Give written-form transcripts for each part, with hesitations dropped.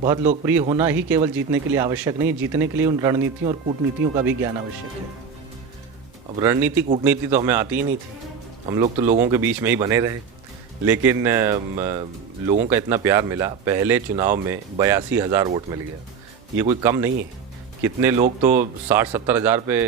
बहुत लोकप्रिय होना ही केवल जीतने के लिए आवश्यक नहीं, जीतने के लिए उन रणनीतियों और कूटनीतियों का भी ज्ञान आवश्यक है। अब रणनीति कूटनीति तो हमें आती ही नहीं थी, हम लोग तो लोगों के बीच में ही बने रहे। लेकिन लोगों का इतना प्यार मिला, पहले चुनाव में 82,000 वोट मिल गया, ये कोई कम नहीं है। कितने लोग तो 60-70 हज़ार पे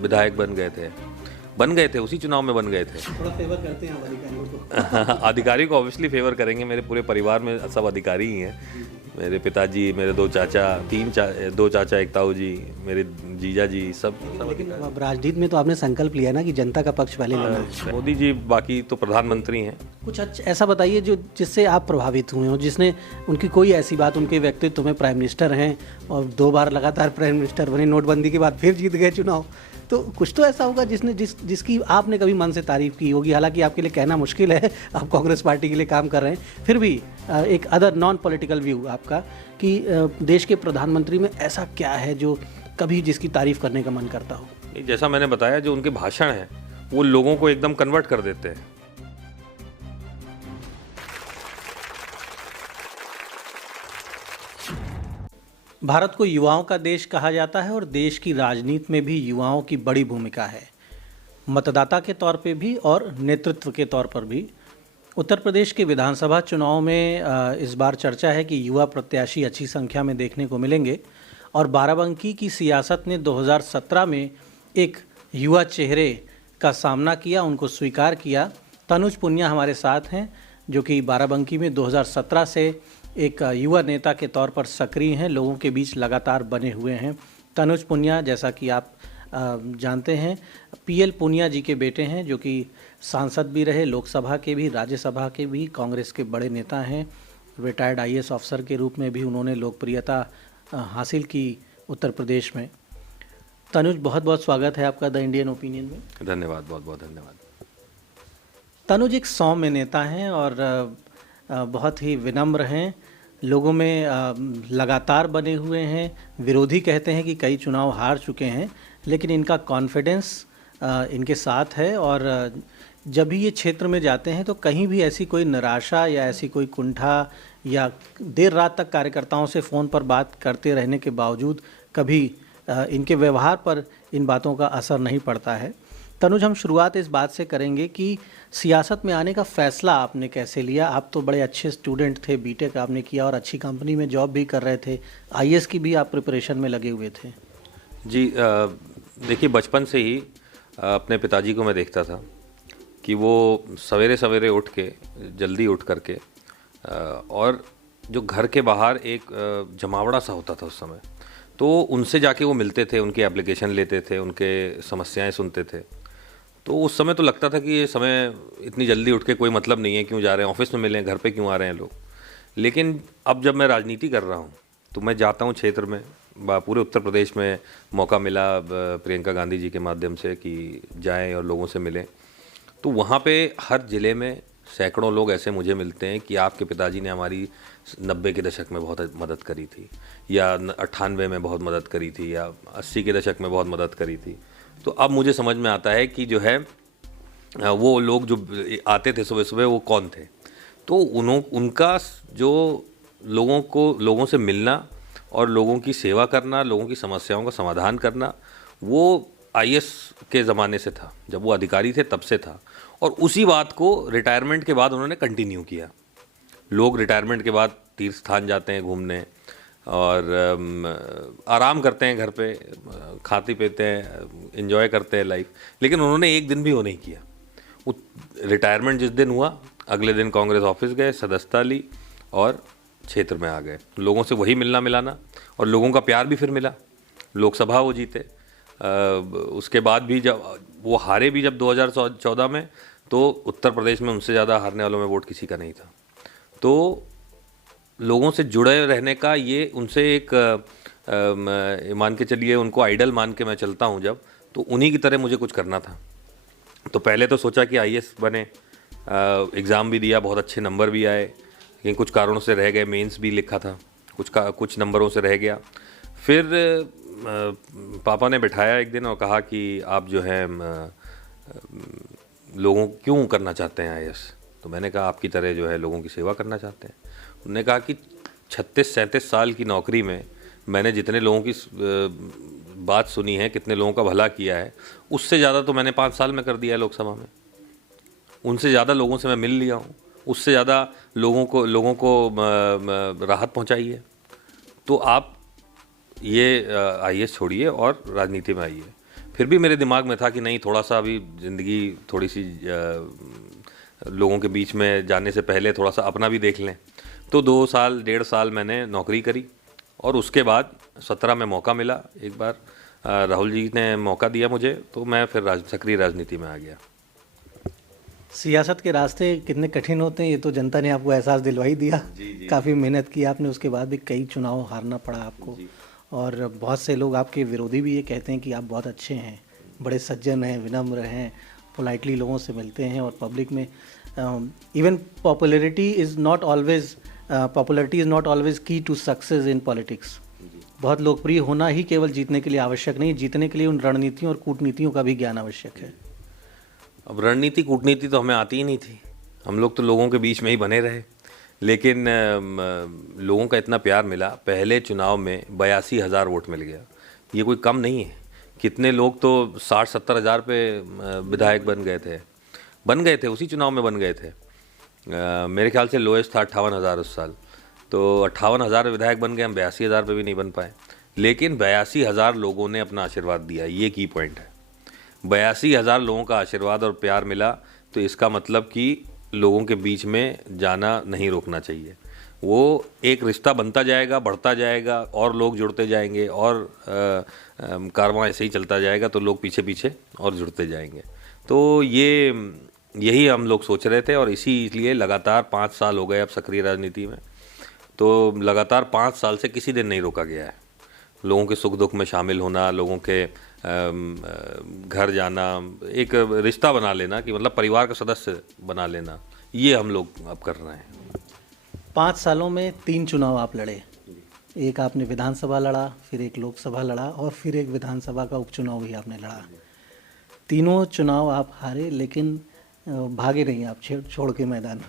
विधायक बन गए थे, उसी चुनाव में बन गए थे। थोड़ा फेवर करते हैं आप अधिकारियों को। अधिकारी को ऑब्वियसली फेवर करेंगे, मेरे पूरे परिवार में सब अधिकारी ही हैं। मेरे पिताजी, मेरे दो चाचा, दो चाचा, एक ताऊ जी, मेरे जीजा जी, सब लेकिन अब राजनीति में तो आपने संकल्प लिया ना कि जनता का पक्ष पहले लेना है। मोदी जी बाकी तो प्रधानमंत्री हैं। कुछ ऐसा बताइए जो जिससे आप प्रभावित हुए हो, जिसने उनकी कोई ऐसी बात, उनके व्यक्तित्व में, प्राइम मिनिस्टर हैं और 2 बार लगातार प्राइम मिनिस्टर बने, नोटबंदी के बाद फिर जीत गए चुनाव, तो कुछ तो ऐसा होगा जिसकी आपने कभी मन से तारीफ की होगी। हालांकि आपके लिए कहना मुश्किल है, आप कांग्रेस पार्टी के लिए काम कर रहे हैं, फिर भी एक अदर नॉन पॉलिटिकल व्यू आपका कि देश के प्रधानमंत्री में ऐसा क्या है जो कभी जिसकी तारीफ करने का मन करता हो। जैसा मैंने बताया, जो उनके भाषण हैं वो लोगों को एकदम कन्वर्ट कर देते हैं। भारत को युवाओं का देश कहा जाता है और देश की राजनीति में भी युवाओं की बड़ी भूमिका है, मतदाता के तौर पे भी और नेतृत्व के तौर पर भी। उत्तर प्रदेश के विधानसभा चुनाव में इस बार चर्चा है कि युवा प्रत्याशी अच्छी संख्या में देखने को मिलेंगे और बाराबंकी की सियासत ने 2017 में एक युवा चेहरे का सामना किया, उनको स्वीकार किया। तनुज पुनिया हमारे साथ हैं जो कि बाराबंकी में 2017 से एक युवा नेता के तौर पर सक्रिय हैं, लोगों के बीच लगातार बने हुए हैं। तनुज पुनिया, जैसा कि आप जानते हैं, पीएल पुनिया जी के बेटे हैं जो कि सांसद भी रहे, लोकसभा के भी, राज्यसभा के भी, कांग्रेस के बड़े नेता हैं। रिटायर्ड आईएएस अफसर के रूप में भी उन्होंने लोकप्रियता हासिल की उत्तर प्रदेश में। तनुज, बहुत बहुत स्वागत है आपका द इंडियन ओपिनियन में। धन्यवाद, बहुत बहुत धन्यवाद। तनुज एक सौम्य नेता हैं और बहुत ही विनम्र हैं, लोगों में लगातार बने हुए हैं। विरोधी कहते हैं कि कई चुनाव हार चुके हैं, लेकिन इनका कॉन्फिडेंस इनके साथ है और जब भी ये क्षेत्र में जाते हैं तो कहीं भी ऐसी कोई निराशा या ऐसी कोई कुंठा या देर रात तक कार्यकर्ताओं से फ़ोन पर बात करते रहने के बावजूद कभी इनके व्यवहार पर इन बातों का असर नहीं पड़ता है। तनुज, हम शुरुआत इस बात से करेंगे कि सियासत में आने का फ़ैसला आपने कैसे लिया? आप तो बड़े अच्छे स्टूडेंट थे, बीटेक आपने किया और अच्छी कंपनी में जॉब भी कर रहे थे, आईएएस की भी आप प्रिपरेशन में लगे हुए थे। जी, देखिए, बचपन से ही अपने पिताजी को मैं देखता था कि वो सवेरे सवेरे उठ के, जल्दी उठ करके, और जो घर के बाहर एक जमावड़ा सा होता था उस समय, तो उनसे जाके वो मिलते थे, उनकी एप्लीकेशन लेते थे, उनके समस्याएं सुनते थे। तो उस समय तो लगता था कि ये समय इतनी जल्दी उठ के कोई मतलब नहीं है, क्यों जा रहे हैं, ऑफिस में मिलें, घर पे क्यों आ रहे हैं लोग। लेकिन अब जब मैं राजनीति कर रहा हूँ तो मैं जाता हूँ क्षेत्र में, पूरे उत्तर प्रदेश में मौका मिला प्रियंका गांधी जी के माध्यम से कि जाएं और लोगों से मिलें, तो वहाँ पे हर ज़िले में सैकड़ों लोग ऐसे मुझे मिलते हैं कि आपके पिताजी ने हमारी 90 के दशक में बहुत मदद करी थी, या 98 में बहुत मदद करी थी, या 80 के दशक में बहुत मदद करी थी। तो अब मुझे समझ में आता है कि जो है वो लोग जो आते थे सुबह सुबह वो कौन थे। तो उनका जो लोगों से मिलना और लोगों की सेवा करना, लोगों की समस्याओं का समाधान करना, वो आईएएस के ज़माने से था, जब वो अधिकारी थे तब से था। और उसी बात को रिटायरमेंट के बाद उन्होंने कंटिन्यू किया। लोग रिटायरमेंट के बाद तीर्थ स्थान जाते हैं घूमने और आराम करते हैं, घर पे खाते पीते हैं, एंजॉय करते हैं लाइफ, लेकिन उन्होंने एक दिन भी वो नहीं किया। वो रिटायरमेंट जिस दिन हुआ, अगले दिन कांग्रेस ऑफिस गए, सदस्यता ली और क्षेत्र में आ गए। लोगों से वही मिलना मिलाना, और लोगों का प्यार भी फिर मिला। लोकसभा वो जीते, उसके बाद भी जब वो हारे भी जब 2014 में, तो उत्तर प्रदेश में उनसे ज़्यादा हारने वालों में वोट किसी का नहीं था। तो लोगों से जुड़े रहने का ये उनसे एक मान के चलिए, उनको आइडल मान के मैं चलता हूँ जब, तो उन्हीं की तरह मुझे कुछ करना था। तो पहले तो सोचा कि आईएएस बने, एग्ज़ाम भी दिया, बहुत अच्छे नंबर भी आए, लेकिन कुछ कारणों से रह गए। मेंस भी लिखा था, कुछ नंबरों से रह गया। फिर पापा ने बिठाया एक दिन और कहा कि आप जो है लोगों क्यों करना चाहते हैं आईएएस। तो मैंने कहा आपकी तरह जो है लोगों की सेवा करना चाहते हैं। उन्होंने कहा कि 36-37 साल की नौकरी में मैंने जितने लोगों की बात सुनी है, कितने लोगों का भला किया है, उससे ज़्यादा तो मैंने 5 साल में कर दिया है लोकसभा में। उनसे ज़्यादा लोगों से मैं मिल लिया हूँ, उससे ज़्यादा लोगों को राहत पहुँचाई है। तो आप ये आईएएस छोड़िए और राजनीति में आइए। फिर भी मेरे दिमाग में था कि नहीं, थोड़ा सा अभी ज़िंदगी थोड़ी सी लोगों के बीच में जाने से पहले थोड़ा सा अपना भी देख लें। तो 2 साल 1.5 साल मैंने नौकरी करी और उसके बाद 17 में मौका मिला। एक बार राहुल जी ने मौका दिया मुझे, तो मैं फिर सक्रिय राजनीति में आ गया। सियासत के रास्ते कितने कठिन होते हैं ये तो जनता ने आपको एहसास दिलवा ही दिया। काफ़ी मेहनत की आपने, उसके बाद भी कई चुनाव हारना पड़ा आपको। और बहुत से लोग आपके विरोधी भी ये कहते हैं कि आप बहुत अच्छे हैं, बड़े सज्जन हैं, विनम्र हैं, पोलाइटली लोगों से मिलते हैं और पब्लिक में even popularity is not always की टू सक्सेस इन पॉलिटिक्स। बहुत लोकप्रिय होना ही केवल जीतने के लिए आवश्यक नहीं, जीतने के लिए उन रणनीतियों और कूटनीतियों का भी ज्ञान आवश्यक है। अब रणनीति कूटनीति तो हमें आती ही नहीं थी, हम लोग तो लोगों के बीच में ही बने रहे। लेकिन लोगों का इतना प्यार मिला, पहले चुनाव में 82,000 वोट मिल गया। ये कोई कम नहीं है। कितने लोग तो 60-70 हज़ार पे विधायक बन गए थे, उसी चुनाव में बन गए थे। मेरे ख्याल से लोएस्ट था 58,000 उस साल। तो 58,000 विधायक बन गए, हम 82,000 पे भी नहीं बन पाए। लेकिन 82,000 लोगों ने अपना आशीर्वाद दिया, ये की पॉइंट है। 82,000 लोगों का आशीर्वाद और प्यार मिला, तो इसका मतलब कि लोगों के बीच में जाना नहीं रोकना चाहिए। वो एक रिश्ता बनता जाएगा, बढ़ता जाएगा और लोग जुड़ते जाएंगे और कारवां ऐसे ही चलता जाएगा, तो लोग पीछे पीछे और जुड़ते जाएंगे। तो यही हम लोग सोच रहे थे और इसीलिए लगातार 5 साल हो गए अब सक्रिय राजनीति में। तो लगातार 5 साल से किसी दिन नहीं रोका गया है। लोगों के सुख दुख में शामिल होना, लोगों के घर जाना, एक रिश्ता बना लेना कि मतलब परिवार का सदस्य बना लेना, ये हम लोग अब कर रहे हैं। 5 सालों में 3 चुनाव आप लड़े। एक आपने विधानसभा लड़ा, फिर एक लोकसभा लड़ा और फिर एक विधानसभा का उपचुनाव भी आपने लड़ा। तीनों चुनाव आप हारे, लेकिन भागे नहीं आप छोड़ के मैदान।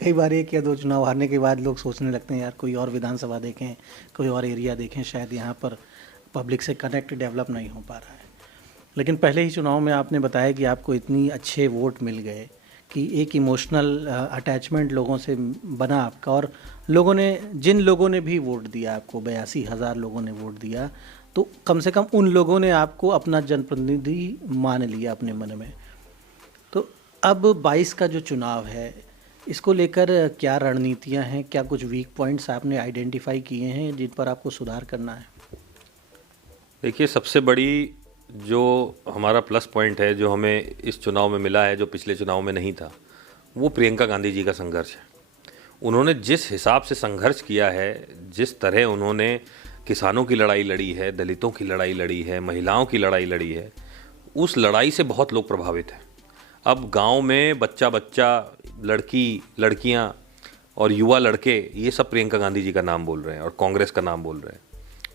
कई बार 1 या 2 चुनाव हारने के बाद लोग सोचने लगते हैं यार कोई और विधानसभा देखें, कोई और एरिया देखें, शायद यहाँ पर पब्लिक से कनेक्ट डेवलप नहीं हो पा रहा है। लेकिन पहले ही चुनाव में आपने बताया कि आपको इतनी अच्छे वोट मिल गए कि एक इमोशनल अटैचमेंट लोगों से बना आपका। और जिन लोगों ने भी वोट दिया आपको, 82,000 लोगों ने वोट दिया, तो कम से कम उन लोगों ने आपको अपना जनप्रतिनिधि मान लिया अपने मन में। तो अब 22 का जो चुनाव है, इसको लेकर क्या रणनीतियां हैं, क्या कुछ वीक पॉइंट्स आपने आइडेंटिफाई किए हैं जिन पर आपको सुधार करना है? देखिए, सबसे बड़ी जो हमारा प्लस पॉइंट है, जो हमें इस चुनाव में मिला है, जो पिछले चुनाव में नहीं था, वो प्रियंका गांधी जी का संघर्ष है। उन्होंने जिस हिसाब से संघर्ष किया है, जिस तरह उन्होंने किसानों की लड़ाई लड़ी है, दलितों की लड़ाई लड़ी है, महिलाओं की लड़ाई लड़ी है, उस लड़ाई से बहुत लोग प्रभावित हैं। अब गांव में बच्चा, लड़कियां और युवा लड़के, ये सब प्रियंका गांधी जी का नाम बोल रहे हैं और कांग्रेस का नाम बोल रहे हैं।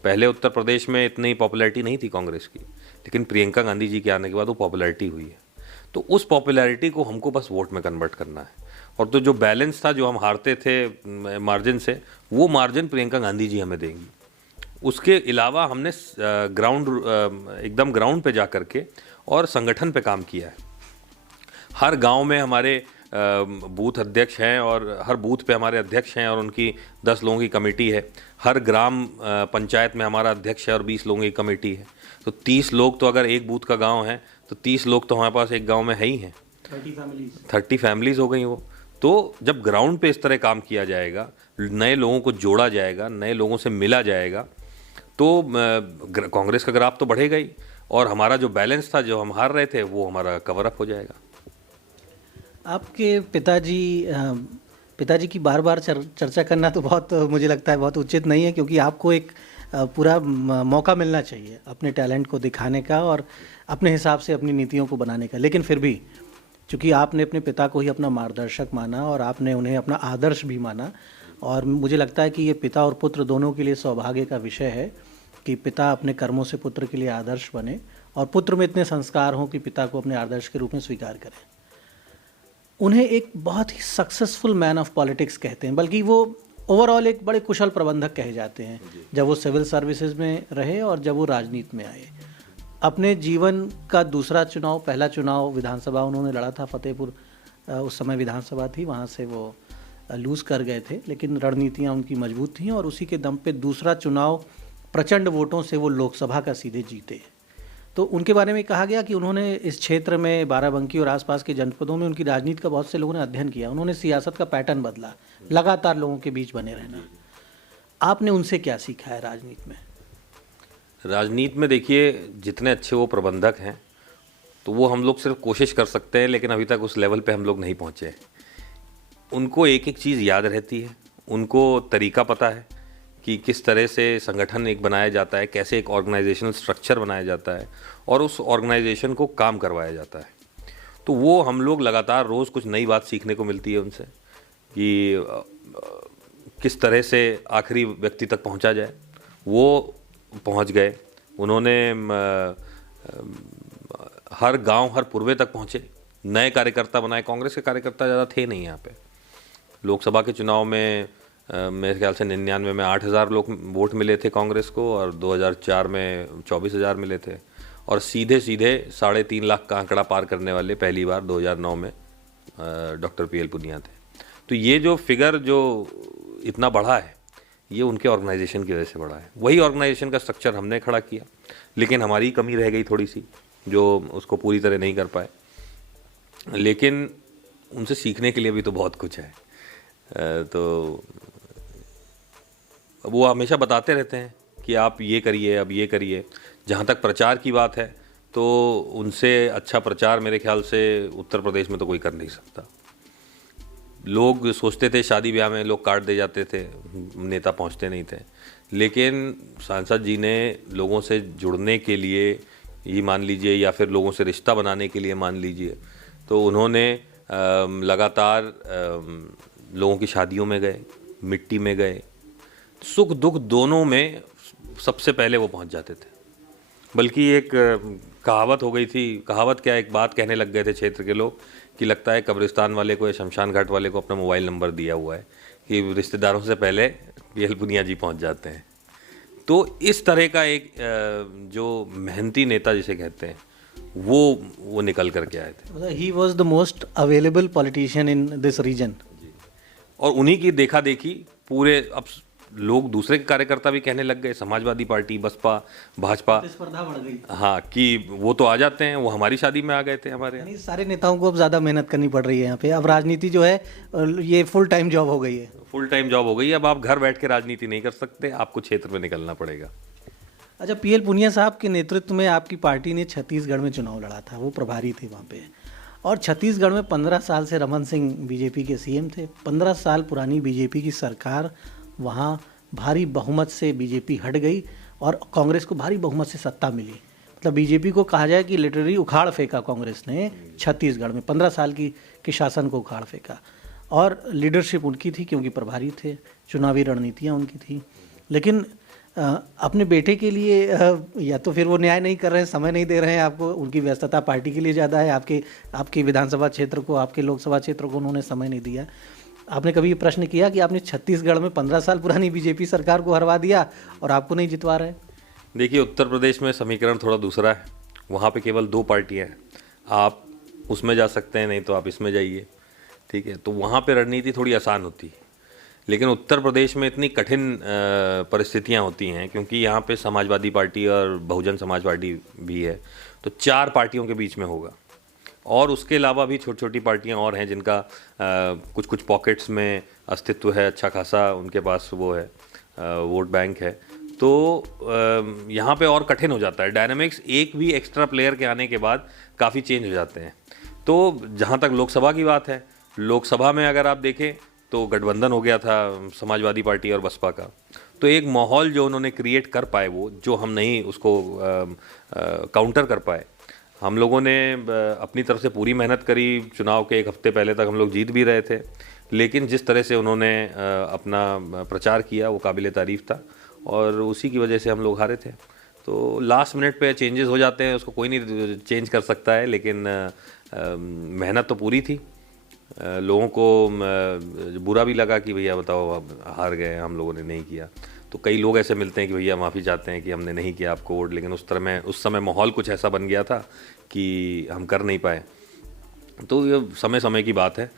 पहले उत्तर प्रदेश में इतनी पॉपुलैरिटी नहीं थी कांग्रेस की, लेकिन प्रियंका गांधी जी के आने के बाद वो पॉपुलैरिटी हुई है। तो उस पॉपुलैरिटी को हमको बस वोट में कन्वर्ट करना है। और तो जो बैलेंस था, जो हम हारते थे मार्जिन से, वो मार्जिन प्रियंका गांधी जी हमें देंगी। उसके अलावा हमने एकदम ग्राउंड पे जा करके और संगठन पे काम किया है। हर गांव में हमारे बूथ अध्यक्ष हैं और हर बूथ पे हमारे अध्यक्ष हैं और उनकी 10 लोगों की कमेटी है। हर ग्राम पंचायत में हमारा अध्यक्ष है और 20 लोगों की कमेटी है। तो 30 लोग, तो अगर एक बूथ का गांव है तो 30 लोग तो हमारे पास एक गांव में है ही हैं। 30 फैमिलीज हो गई वो। तो जब ग्राउंड पे इस तरह काम किया जाएगा, नए लोगों को जोड़ा जाएगा, नए लोगों से मिला जाएगा, तो कांग्रेस का ग्राफ तो बढ़ेगा ही और हमारा जो बैलेंस था, जो हम हार रहे थे, वो हमारा कवर अप हो जाएगा। आपके पिताजी की बार बार चर्चा करना तो बहुत, मुझे लगता है बहुत उचित नहीं है, क्योंकि आपको एक पूरा मौका मिलना चाहिए अपने टैलेंट को दिखाने का और अपने हिसाब से अपनी नीतियों को बनाने का। लेकिन फिर भी चूँकि आपने अपने पिता को ही अपना मार्गदर्शक माना और आपने उन्हें अपना आदर्श भी माना, और मुझे लगता है कि ये पिता और पुत्र दोनों के लिए सौभाग्य का विषय है कि पिता अपने कर्मों से पुत्र के लिए आदर्श बने और पुत्र में इतने संस्कार हों कि पिता को अपने आदर्श के रूप में स्वीकार करें। उन्हें एक बहुत ही सक्सेसफुल मैन ऑफ पॉलिटिक्स कहते हैं, बल्कि वो ओवरऑल एक बड़े कुशल प्रबंधक कहे जाते हैं, जब वो सिविल सर्विसेज में रहे और जब वो राजनीति में आए। अपने जीवन का दूसरा चुनाव, पहला चुनाव विधानसभा उन्होंने लड़ा था फतेहपुर, उस समय विधानसभा थी, वहाँ से वो लूज़ कर गए थे, लेकिन रणनीतियाँ उनकी मजबूत थीं और उसी के दम पे दूसरा चुनाव प्रचंड वोटों से वो लोकसभा का सीधे जीते। तो उनके बारे में कहा गया कि उन्होंने इस क्षेत्र में बाराबंकी और आसपास के जनपदों में उनकी राजनीति का बहुत से लोगों ने अध्ययन किया, उन्होंने सियासत का पैटर्न बदला, लगातार लोगों के बीच बने रहना। आपने उनसे क्या सीखा है राजनीति में? राजनीति में देखिए, जितने अच्छे वो प्रबंधक हैं तो वो हम लोग सिर्फ कोशिश कर सकते हैं, लेकिन अभी तक उस लेवल पे हम लोग नहीं पहुँचे। उनको एक एक चीज़ याद रहती है, उनको तरीका पता है कि किस तरह से संगठन एक बनाया जाता है, कैसे एक ऑर्गेनाइजेशनल स्ट्रक्चर बनाया जाता है और उस ऑर्गेनाइजेशन को काम करवाया जाता है। तो वो हम लोग लगातार रोज़ कुछ नई बात सीखने को मिलती है उनसे कि किस तरह से आखिरी व्यक्ति तक पहुंचा जाए। वो पहुंच गए, उन्होंने हर गांव, हर पूर्वे तक पहुंचे, नए कार्यकर्ता बनाए। कांग्रेस के कार्यकर्ता ज़्यादा थे नहीं यहाँ पे। लोकसभा के चुनाव में मेरे ख्याल से 99 में 8,000 लोग वोट मिले थे कांग्रेस को और 2004 में 24,000 मिले थे और सीधे 3.5 लाख का आंकड़ा पार करने वाले पहली बार 2009 में डॉक्टर पीएल पुनिया थे। तो ये जो फिगर जो इतना बढ़ा है, ये उनके ऑर्गेनाइजेशन की वजह से बढ़ा है। वही ऑर्गेनाइजेशन का स्ट्रक्चर हमने खड़ा किया, लेकिन हमारी कमी रह गई थोड़ी सी, जो उसको पूरी तरह नहीं कर पाए। लेकिन उनसे सीखने के लिए भी तो बहुत कुछ है। तो वो हमेशा बताते रहते हैं कि आप ये करिए, अब ये करिए। जहाँ तक प्रचार की बात है तो उनसे अच्छा प्रचार मेरे ख्याल से उत्तर प्रदेश में तो कोई कर नहीं सकता। लोग सोचते थे शादी ब्याह में लोग कार्ड दे जाते थे, नेता पहुंचते नहीं थे, लेकिन सांसद जी ने लोगों से जुड़ने के लिए ही मान लीजिए या फिर लोगों से रिश्ता बनाने के लिए मान लीजिए, तो उन्होंने लगातार लोगों की शादियों में गए, मिट्टी में गए, सुख दुख दोनों में सबसे पहले वो पहुंच जाते थे। बल्कि एक कहावत हो गई थी, कहावत क्या, एक बात कहने लग गए थे क्षेत्र के लोग कि लगता है कब्रिस्तान वाले को या शमशान घाट वाले को अपना मोबाइल नंबर दिया हुआ है कि रिश्तेदारों से पहले पीएल पुनिया जी पहुंच जाते हैं। तो इस तरह का एक जो मेहनती नेता जिसे कहते हैं वो निकल करके आए थे। He was the most available politician in this region. और उन्हीं की देखा देखी पूरे अब लोग दूसरे कार्यकर्ता भी कहने लग गए, समाजवादी पार्टी, बसपा, भाजपा, स्पर्धा बढ़ गई। हाँ, कि वो तो आ जाते हैं, वो हमारी शादी में आ गए थे हमारे। यानी सारे नेताओं को अब ज़्यादा मेहनत करनी पड़ रही है यहाँ पे। अब राजनीति जो है ये फुल टाइम जॉब हो गई है। फुल टाइम जॉब हो गई है। अब आप घर बैठ के राजनीति नहीं कर सकते, आपको क्षेत्र में निकलना पड़ेगा। अच्छा, पीएल पुनिया साहब के नेतृत्व में आपकी पार्टी ने छत्तीसगढ़ में चुनाव लड़ा था, वो प्रभारी थे वहाँ पे, और छत्तीसगढ़ में 15 साल से रमन सिंह बीजेपी के सीएम थे। 15 साल पुरानी बीजेपी की सरकार, वहाँ भारी बहुमत से बीजेपी हट गई और कांग्रेस को भारी बहुमत से सत्ता मिली। मतलब बीजेपी को कहा जाए कि लिटरली उखाड़ फेंका कांग्रेस ने छत्तीसगढ़ में, 15 साल की शासन को उखाड़ फेंका। और लीडरशिप उनकी थी क्योंकि प्रभारी थे, चुनावी रणनीतियाँ उनकी थी। लेकिन अपने बेटे के लिए या तो फिर वो न्याय नहीं कर रहे हैं, समय नहीं दे रहे हैं आपको, उनकी व्यस्तता पार्टी के लिए ज़्यादा है, आपके विधानसभा क्षेत्र को, आपके लोकसभा क्षेत्र को उन्होंने समय नहीं दिया। आपने कभी ये प्रश्न किया कि आपने छत्तीसगढ़ में 15 साल पुरानी बीजेपी सरकार को हरवा दिया और आपको नहीं जितवा रहे? देखिए, उत्तर प्रदेश में समीकरण थोड़ा दूसरा है। वहाँ पे केवल 2 पार्टियाँ हैं, आप उसमें जा सकते हैं, नहीं तो आप इसमें जाइए, ठीक है। तो वहाँ पे रणनीति थोड़ी आसान होती है। लेकिन उत्तर प्रदेश में इतनी कठिन परिस्थितियाँ होती हैं क्योंकि यहाँ पे समाजवादी पार्टी और बहुजन समाज पार्टी भी है, तो 4 पार्टियों के बीच में होगा। और उसके अलावा भी छोटी छोटी पार्टियाँ और हैं जिनका कुछ कुछ पॉकेट्स में अस्तित्व है, अच्छा खासा उनके पास वो है, वोट बैंक है। तो यहाँ पे और कठिन हो जाता है डायनामिक्स। एक भी एक्स्ट्रा प्लेयर के आने के बाद काफ़ी चेंज हो जाते हैं। तो जहाँ तक लोकसभा की बात है, लोकसभा में अगर आप देखें तो गठबंधन हो गया था समाजवादी पार्टी और बसपा का। तो एक माहौल जो उन्होंने क्रिएट कर पाए, वो जो हम नहीं उसको काउंटर कर पाए। हम लोगों ने अपनी तरफ से पूरी मेहनत करी, चुनाव के 1 हफ्ते पहले तक हम लोग जीत भी रहे थे, लेकिन जिस तरह से उन्होंने अपना प्रचार किया वो काबिल तारीफ़ था और उसी की वजह से हम लोग हारे थे। तो लास्ट मिनट पे चेंजेस हो जाते हैं, उसको कोई नहीं चेंज कर सकता है, लेकिन मेहनत तो पूरी थी लोगों को बुरा भी लगा कि भैया बताओ अब हार गए, हम लोगों ने नहीं किया। तो कई लोग ऐसे मिलते हैं कि भैया माफ़ी चाहते हैं कि हमने नहीं किया आपको वोट, लेकिन उस समय माहौल कुछ ऐसा बन गया था कि हम कर नहीं पाए। तो ये समय समय की बात है।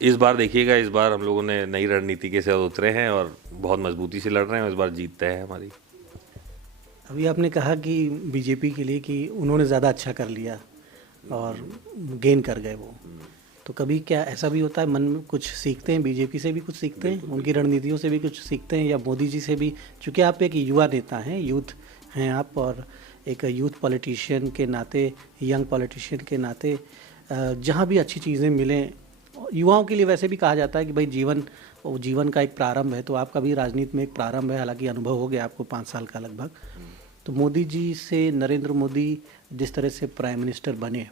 इस बार देखिएगा, इस बार हम लोगों ने नई रणनीति के साथ उतरे हैं और बहुत मजबूती से लड़ रहे हैं। इस बार जीत तय है हमारी। अभी आपने कहा कि बीजेपी के लिए कि उन्होंने ज़्यादा अच्छा कर लिया और गेन कर गए वो, तो कभी क्या ऐसा भी होता है मन में कुछ सीखते हैं, बीजेपी से भी कुछ सीखते हैं, उनकी रणनीतियों से भी कुछ सीखते हैं, या मोदी जी से भी? चूँकि आप एक युवा नेता हैं, यूथ हैं आप, और एक यूथ पॉलिटिशियन के नाते, यंग पॉलिटिशियन के नाते, जहाँ भी अच्छी चीज़ें मिलें युवाओं के लिए, वैसे भी कहा जाता है कि भाई जीवन का एक प्रारंभ है, तो आपका भी राजनीति में एक प्रारंभ है, हालांकि अनुभव हो गया आपको 5 साल का लगभग। तो मोदी जी से, नरेंद्र मोदी जिस तरह से प्राइम मिनिस्टर बने,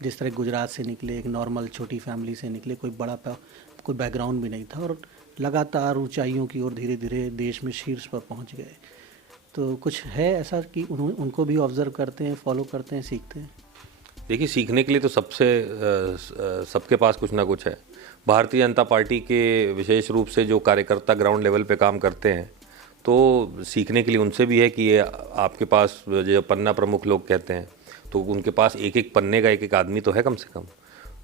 जिस तरह गुजरात से निकले, एक नॉर्मल छोटी फैमिली से निकले, कोई बैकग्राउंड भी नहीं था, और लगातार ऊंचाइयों की ओर धीरे धीरे देश में शीर्ष पर पहुंच गए, तो कुछ है ऐसा कि उनको भी ऑब्जर्व करते हैं, फॉलो करते हैं, सीखते हैं? देखिए, सीखने के लिए तो सबके पास कुछ ना कुछ है। भारतीय जनता पार्टी के विशेष रूप से जो कार्यकर्ता ग्राउंड लेवल पे काम करते हैं, तो सीखने के लिए उनसे भी है कि ये आपके पास जो पन्ना प्रमुख लोग कहते हैं, तो उनके पास एक एक पन्ने का एक एक आदमी तो है कम से कम,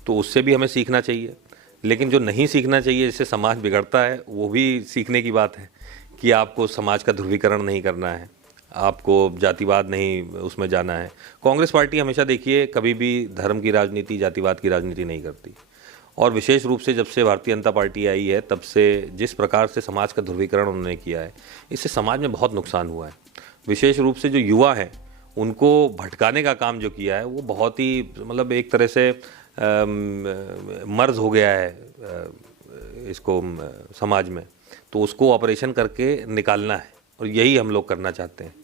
तो उससे भी हमें सीखना चाहिए। लेकिन जो नहीं सीखना चाहिए, जिससे समाज बिगड़ता है, वो भी सीखने की बात है कि आपको समाज का ध्रुवीकरण नहीं करना है, आपको जातिवाद नहीं उसमें जाना है। कांग्रेस पार्टी हमेशा देखिए कभी भी धर्म की राजनीति, जातिवाद की राजनीति नहीं करती, और विशेष रूप से जब से भारतीय जनता पार्टी आई है तब से जिस प्रकार से समाज का ध्रुवीकरण उन्होंने किया है, इससे समाज में बहुत नुकसान हुआ है। विशेष रूप से जो युवा हैं उनको भटकाने का काम जो किया है वो बहुत ही मतलब एक तरह से मर्ज हो गया है इसको समाज में, तो उसको ऑपरेशन करके निकालना है, और यही हम लोग करना चाहते हैं।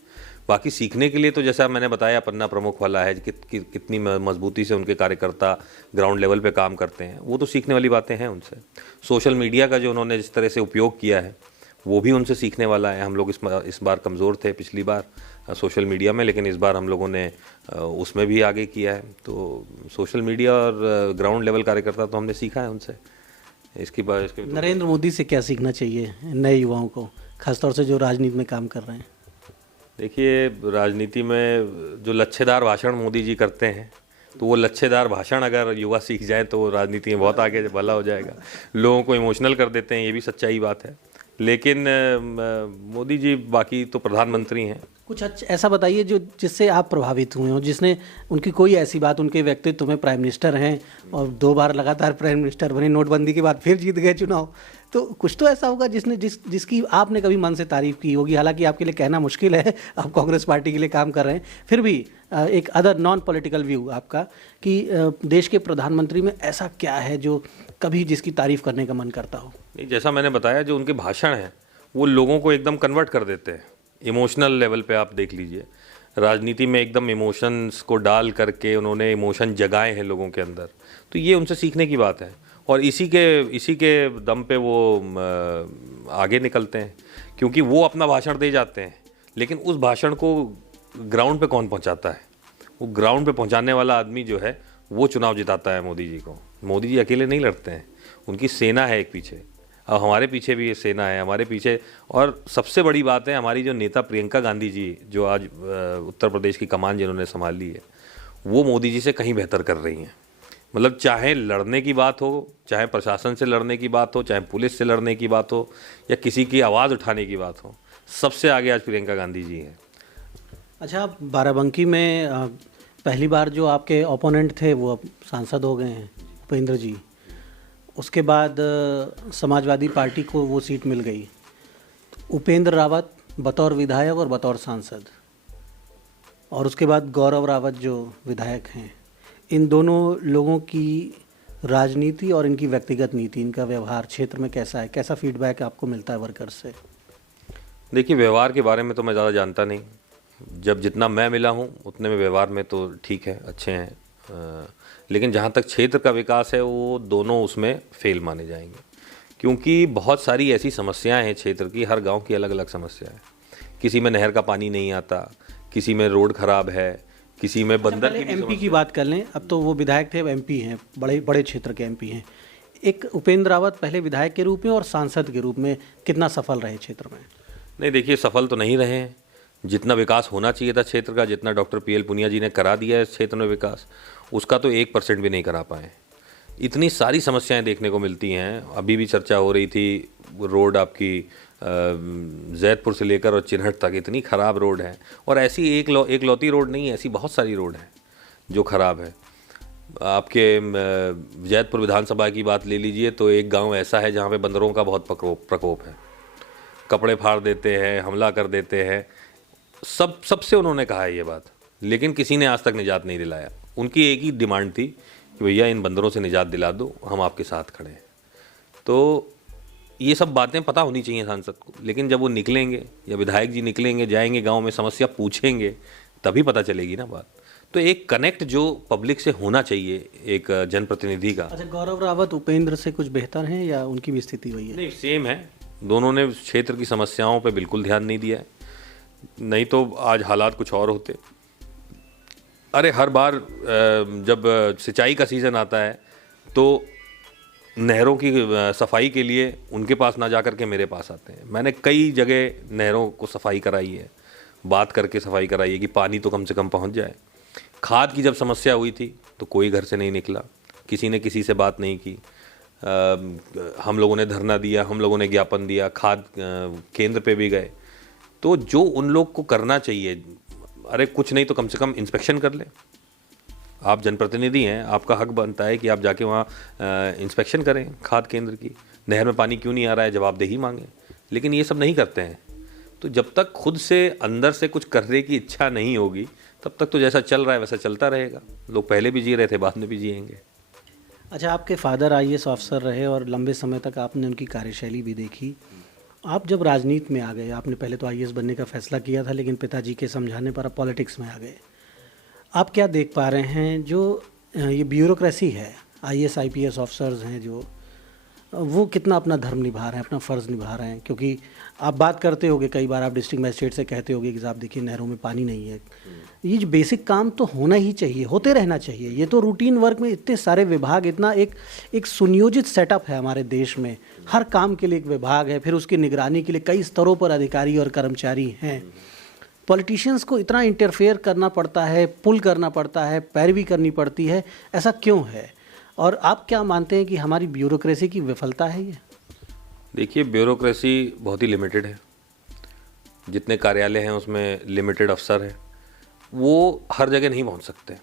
बाकी सीखने के लिए तो जैसा मैंने बताया पन्ना प्रमुख वाला है कितनी मजबूती से उनके कार्यकर्ता ग्राउंड लेवल पे काम करते हैं, वो तो सीखने वाली बातें हैं उनसे। सोशल मीडिया का जो उन्होंने जिस तरह से उपयोग किया है वो भी उनसे सीखने वाला है। हम लोग इस बार कमज़ोर थे पिछली बार सोशल मीडिया में, लेकिन इस बार हम लोगों ने उसमें भी आगे किया है। तो सोशल मीडिया और ग्राउंड लेवल कार्यकर्ता तो हमने सीखा है उनसे। इसकी बात नरेंद्र मोदी से क्या सीखना चाहिए नए युवाओं को, खासतौर से जो राजनीति में काम कर रहे हैं? देखिए, राजनीति में जो लच्छेदार भाषण मोदी जी करते हैं, तो वो लच्छेदार भाषण अगर युवा सीख जाए तो राजनीति में बहुत आगे भला हो जाएगा। लोगों को इमोशनल कर देते हैं, ये भी सच्चाई बात है, लेकिन मोदी जी बाकी तो प्रधानमंत्री हैं। कुछ ऐसा बताइए जो जिससे आप प्रभावित हुए हो, जिसने उनकी कोई ऐसी बात, उनके व्यक्तित्व में, प्राइम मिनिस्टर हैं और 2 बार लगातार प्राइम मिनिस्टर बने, नोटबंदी के बाद फिर जीत गए चुनाव, तो कुछ तो ऐसा होगा जिसकी आपने कभी मन से तारीफ की होगी। हालांकि आपके लिए कहना मुश्किल है, आप कांग्रेस पार्टी के लिए काम कर रहे हैं, फिर भी एक अदर नॉन पॉलिटिकल व्यू आपका कि देश के प्रधानमंत्री में ऐसा क्या है जो कभी जिसकी तारीफ करने का मन करता हो? नहीं, जैसा मैंने बताया, जो उनके भाषण हैं वो लोगों को एकदम कन्वर्ट कर देते हैं। इमोशनल लेवल पे आप देख लीजिए, राजनीति में एकदम इमोशंस को डाल करके उन्होंने इमोशन जगाए हैं लोगों के अंदर, तो ये उनसे सीखने की बात है। और इसी के दम पे वो आगे निकलते हैं, क्योंकि वो अपना भाषण दे जाते हैं, लेकिन उस भाषण को ग्राउंड पे कौन पहुंचाता है? वो ग्राउंड पे पहुंचाने वाला आदमी जो है वो चुनाव जिताता है मोदी जी को। मोदी जी अकेले नहीं लड़ते हैं, उनकी सेना है एक पीछे, और हमारे पीछे भी ये सेना है हमारे पीछे। और सबसे बड़ी बात है, हमारी जो नेता प्रियंका गांधी जी, जो आज उत्तर प्रदेश की कमान जिन्होंने संभाली है, वो मोदी जी से कहीं बेहतर कर रही हैं। मतलब चाहे लड़ने की बात हो, चाहे प्रशासन से लड़ने की बात हो, चाहे पुलिस से लड़ने की बात हो, या किसी की आवाज़ उठाने की बात हो, सबसे आगे आज प्रियंका गांधी जी हैं। अच्छा, बाराबंकी में पहली बार जो आपके ओपोनेंट थे वो अब सांसद हो गए हैं, उपेंद्र जी। उसके बाद समाजवादी पार्टी को वो सीट मिल गई। उपेंद्र रावत बतौर विधायक और बतौर सांसद, और उसके बाद गौरव रावत जो विधायक हैं, इन दोनों लोगों की राजनीति और इनकी व्यक्तिगत नीति, इनका व्यवहार क्षेत्र में कैसा है? कैसा फीडबैक आपको मिलता है वर्कर्स से? देखिए, व्यवहार के बारे में तो मैं ज़्यादा जानता नहीं, जब जितना मैं मिला हूँ उतने में व्यवहार में तो ठीक है, अच्छे हैं, लेकिन जहाँ तक क्षेत्र का विकास है वो दोनों उसमें फेल माने जाएंगे, क्योंकि बहुत सारी ऐसी समस्याएं हैं क्षेत्र की, हर गांव की अलग अलग समस्या है। किसी में नहर का पानी नहीं आता, किसी में रोड खराब है, किसी में बंदर की एमपी की बात कर लें, अब तो वो विधायक थे, अब एमपी हैं, बड़े बड़े क्षेत्र के एमपी हैं। एक उपेंद्र रावत पहले विधायक के रूप में और सांसद के रूप में कितना सफल रहे क्षेत्र में? नहीं, देखिए, सफल तो नहीं रहे हैं। जितना विकास होना चाहिए था क्षेत्र का, जितना डॉक्टर पीएल पुनिया जी ने करा दिया है इस क्षेत्र में विकास, उसका तो 1% भी नहीं करा पाए। इतनी सारी समस्याएं देखने को मिलती हैं। अभी भी चर्चा हो रही थी, रोड आपकी जैदपुर से लेकर और चिन्हट तक इतनी ख़राब रोड है, और ऐसी एकलौती रोड नहीं है, ऐसी बहुत सारी रोड हैं जो ख़राब है। आपके जैदपुर विधानसभा की बात ले लीजिए तो एक गांव ऐसा है जहां पे बंदरों का बहुत प्रकोप है। कपड़े फाड़ देते हैं, हमला कर देते हैं। सबसे उन्होंने कहा है ये बात, लेकिन किसी ने आज तक निजात नहीं दिलाया। उनकी एक ही डिमांड थी कि भैया इन बंदरों से निजात दिला दो, हम आपके साथ खड़े हैं। तो ये सब बातें पता होनी चाहिए सांसद को, लेकिन जब वो निकलेंगे या विधायक जी निकलेंगे, जाएंगे गांव में, समस्या पूछेंगे, तभी पता चलेगी ना बात। तो एक कनेक्ट जो पब्लिक से होना चाहिए एक जनप्रतिनिधि का। अच्छा, गौरव रावत उपेंद्र से कुछ बेहतर हैं या उनकी भी स्थिति वही है? नहीं, सेम है। दोनों ने क्षेत्र की समस्याओं पे बिल्कुल ध्यान नहीं दिया है, नहीं तो आज हालात कुछ और होते। अरे हर बार जब सिंचाई का सीज़न आता है तो नहरों की सफाई के लिए उनके पास ना जा कर के मेरे पास आते हैं। मैंने कई जगह नहरों को सफाई कराई है, बात करके सफाई कराई है कि पानी तो कम से कम पहुंच जाए। खाद की जब समस्या हुई थी तो कोई घर से नहीं निकला, किसी ने किसी से बात नहीं की। हम लोगों ने धरना दिया, हम लोगों ने ज्ञापन दिया, खाद केंद्र पे भी गए। तो जो उन लोग को करना चाहिए, अरे कुछ नहीं तो कम से कम इंस्पेक्शन कर लें। आप जनप्रतिनिधि हैं, आपका हक बनता है कि आप जाके वहाँ इंस्पेक्शन करें खाद केंद्र की। नहर में पानी क्यों नहीं आ रहा है, जवाबदेही मांगें। लेकिन ये सब नहीं करते हैं। तो जब तक खुद से अंदर से कुछ करने की इच्छा नहीं होगी, तब तक तो जैसा चल रहा है वैसा चलता रहेगा। लोग पहले भी जी रहे थे, बाद में भी जिएंगे। अच्छा, आपके फादर आईएएस ऑफिसर रहे और लंबे समय तक आपने उनकी कार्यशैली भी देखी। आप जब राजनीति में आ गए, आपने पहले तो आईएएस बनने का फैसला किया था, लेकिन पिताजी के समझाने पर आप पॉलिटिक्स में आ गए। आप क्या देख पा रहे हैं जो ये ब्यूरोक्रेसी है, आईएएस आईपीएस ऑफिसर्स हैं जो, वो कितना अपना धर्म निभा रहे हैं, अपना फ़र्ज़ निभा रहे हैं? क्योंकि आप बात करते होगे, कई बार आप डिस्ट्रिक्ट मजिस्ट्रेट से कहते होगे कि साहब देखिए नहरों में पानी नहीं है। ये जो बेसिक काम तो होना ही चाहिए, होते रहना चाहिए। ये तो रूटीन वर्क में इतने सारे विभाग, इतना एक सुनियोजित सेटअप है हमारे देश में। हर काम के लिए एक विभाग है, फिर उसकी निगरानी के लिए कई स्तरों पर अधिकारी और कर्मचारी हैं। पॉलिटिशियंस को इतना इंटरफेयर करना पड़ता है, पुल करना पड़ता है, पैरवी करनी पड़ती है, ऐसा क्यों है? और आप क्या मानते हैं कि हमारी ब्यूरोक्रेसी की विफलता है ये? देखिए, ब्यूरोक्रेसी बहुत ही लिमिटेड है। जितने कार्यालय हैं उसमें लिमिटेड अफसर हैं, वो हर जगह नहीं पहुंच सकते।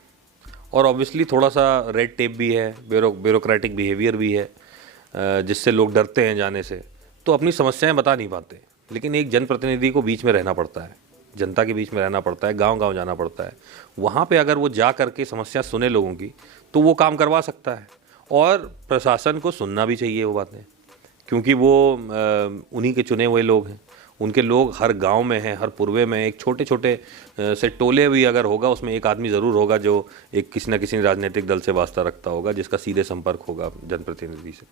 और ऑब्वियसली थोड़ा सा रेड टेप भी है, ब्यूरोक्रेटिक बिहेवियर भी है, जिससे लोग डरते हैं जाने से, तो अपनी समस्याएं बता नहीं पाते। लेकिन एक जनप्रतिनिधि को बीच में रहना पड़ता है, जनता के बीच में रहना पड़ता है, गांव-गांव जाना पड़ता है। वहाँ पे अगर वो जा करके समस्या सुने लोगों की, तो वो काम करवा सकता है। और प्रशासन को सुनना भी चाहिए वो बातें, क्योंकि वो उन्हीं के चुने हुए लोग हैं। उनके लोग हर गांव में हैं, हर पूर्वे में। एक छोटे छोटे से टोले भी अगर होगा, उसमें एक आदमी ज़रूर होगा जो एक किसी न किसी राजनीतिक दल से वास्ता रखता होगा, जिसका सीधे संपर्क होगा जनप्रतिनिधि से।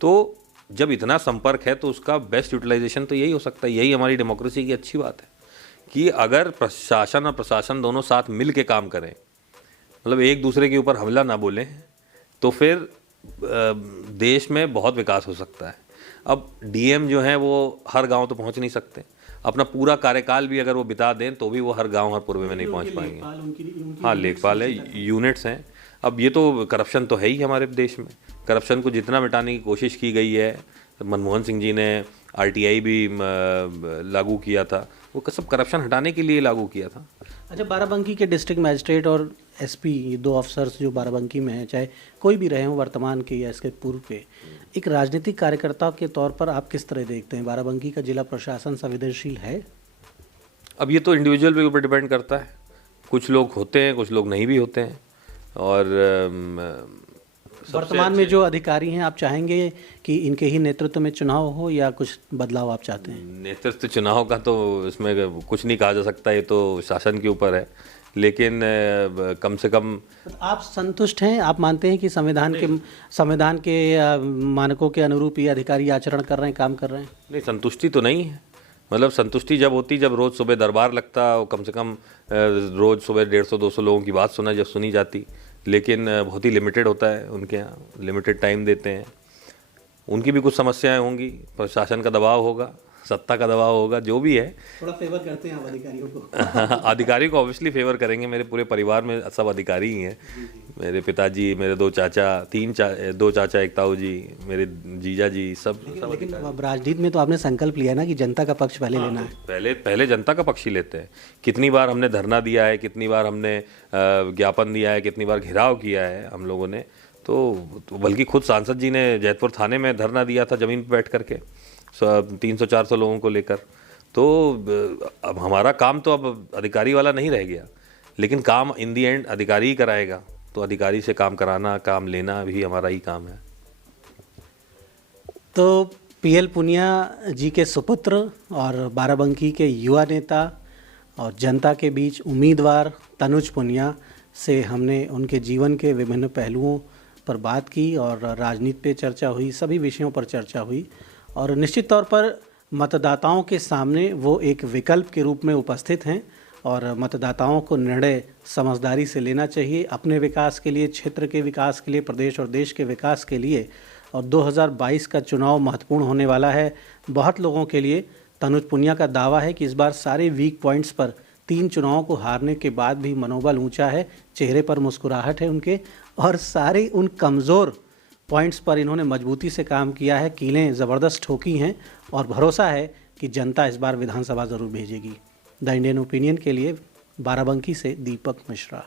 तो जब इतना संपर्क है तो उसका बेस्ट यूटिलाइजेशन तो यही हो सकता है। यही हमारी डेमोक्रेसी की अच्छी बात है कि अगर प्रशासन और प्रशासन दोनों साथ मिल के काम करें, मतलब एक दूसरे के ऊपर हमला ना बोलें, तो फिर देश में बहुत विकास हो सकता है। अब डीएम जो हैं वो हर गांव तो पहुंच नहीं सकते। अपना पूरा कार्यकाल भी अगर वो बिता दें तो भी वो हर गांव, हर पूर्व में नहीं पहुंच पाएंगे। हाँ, लेखपाल है, यूनिट्स हैं। अब ये तो करप्शन तो है ही हमारे देश में। करप्शन को जितना मिटाने की कोशिश की गई है, मनमोहन सिंह जी ने आरटीआई भी लागू किया था, वो सब करप्शन हटाने के लिए लागू किया था। अच्छा, बाराबंकी के डिस्ट्रिक्ट मजिस्ट्रेट और एसपी, ये दो अफसर्स जो बाराबंकी में हैं, चाहे कोई भी रहे हों वर्तमान के या इसके पूर्व के, एक राजनीतिक कार्यकर्ता के तौर पर आप किस तरह देखते हैं? बाराबंकी का जिला प्रशासन संवेदनशील है? अब ये तो इंडिविजुअल के ऊपर डिपेंड करता है। कुछ लोग होते हैं, कुछ लोग नहीं भी होते हैं। और वर्तमान में जो अधिकारी हैं, आप चाहेंगे कि इनके ही नेतृत्व में चुनाव हो या कुछ बदलाव आप चाहते हैं? नेतृत्व चुनाव का तो इसमें कुछ नहीं कहा जा सकता, ये तो शासन के ऊपर है। लेकिन कम से कम आप संतुष्ट हैं? आप मानते हैं कि संविधान के मानकों के अनुरूप ये अधिकारी आचरण कर रहे हैं, काम कर रहे हैं? नहीं, संतुष्टि तो नहीं है। मतलब संतुष्टि जब होती, जब रोज़ सुबह दरबार लगता, कम से कम रोज़ सुबह 150-200 लोगों की बात सुनी जाती। लेकिन बहुत ही लिमिटेड होता है उनके यहाँ, लिमिटेड टाइम देते हैं। उनकी भी कुछ समस्याएं होंगी, प्रशासन का दबाव होगा, सत्ता का दबाव होगा, जो भी है। थोड़ा फेवर करते हैं आप अधिकारियों को? अधिकारी को ऑब्वियसली फेवर करेंगे। मेरे पूरे परिवार में सब अधिकारी ही हैं। मेरे पिताजी, मेरे दो चाचा, दो चाचा, एक ताऊ जी, मेरे जीजा जी, सब लेकिन अब राजनीति में तो आपने संकल्प लिया ना कि जनता का पक्ष पहले लेना है। पहले जनता का पक्ष ही लेते हैं। कितनी बार हमने धरना दिया है, कितनी बार हमने ज्ञापन दिया है, कितनी बार घेराव किया है हम लोगों ने। तो बल्कि खुद सांसद जी ने जैतपुर थाने में धरना दिया था ज़मीन पर बैठ करके 300-400 लोगों को लेकर। तो अब हमारा काम तो अब अधिकारी वाला नहीं रह गया, लेकिन काम इन दी एंड अधिकारी ही कराएगा। तो अधिकारी से काम कराना, काम लेना भी हमारा ही काम है। तो पीएल पुनिया जी के सुपुत्र और बाराबंकी के युवा नेता और जनता के बीच उम्मीदवार तनुज पुनिया से हमने उनके जीवन के विभिन्न पहलुओं पर बात की और राजनीति पे चर्चा हुई, सभी विषयों पर चर्चा हुई। और निश्चित तौर पर मतदाताओं के सामने वो एक विकल्प के रूप में उपस्थित हैं और मतदाताओं को निर्णय समझदारी से लेना चाहिए अपने विकास के लिए, क्षेत्र के विकास के लिए, प्रदेश और देश के विकास के लिए। और 2022 का चुनाव महत्वपूर्ण होने वाला है बहुत लोगों के लिए। तनुज पुनिया का दावा है कि इस बार सारे वीक पॉइंट्स पर 3 चुनावों को हारने के बाद भी मनोबल ऊंचा है, चेहरे पर मुस्कुराहट है उनके, और सारे उन कमज़ोर पॉइंट्स पर इन्होंने मजबूती से काम किया है, कीलें ज़बरदस्त ठोकी हैं और भरोसा है कि जनता इस बार विधानसभा ज़रूर भेजेगी। द इंडियन ओपिनियन के लिए बाराबंकी से दीपक मिश्रा।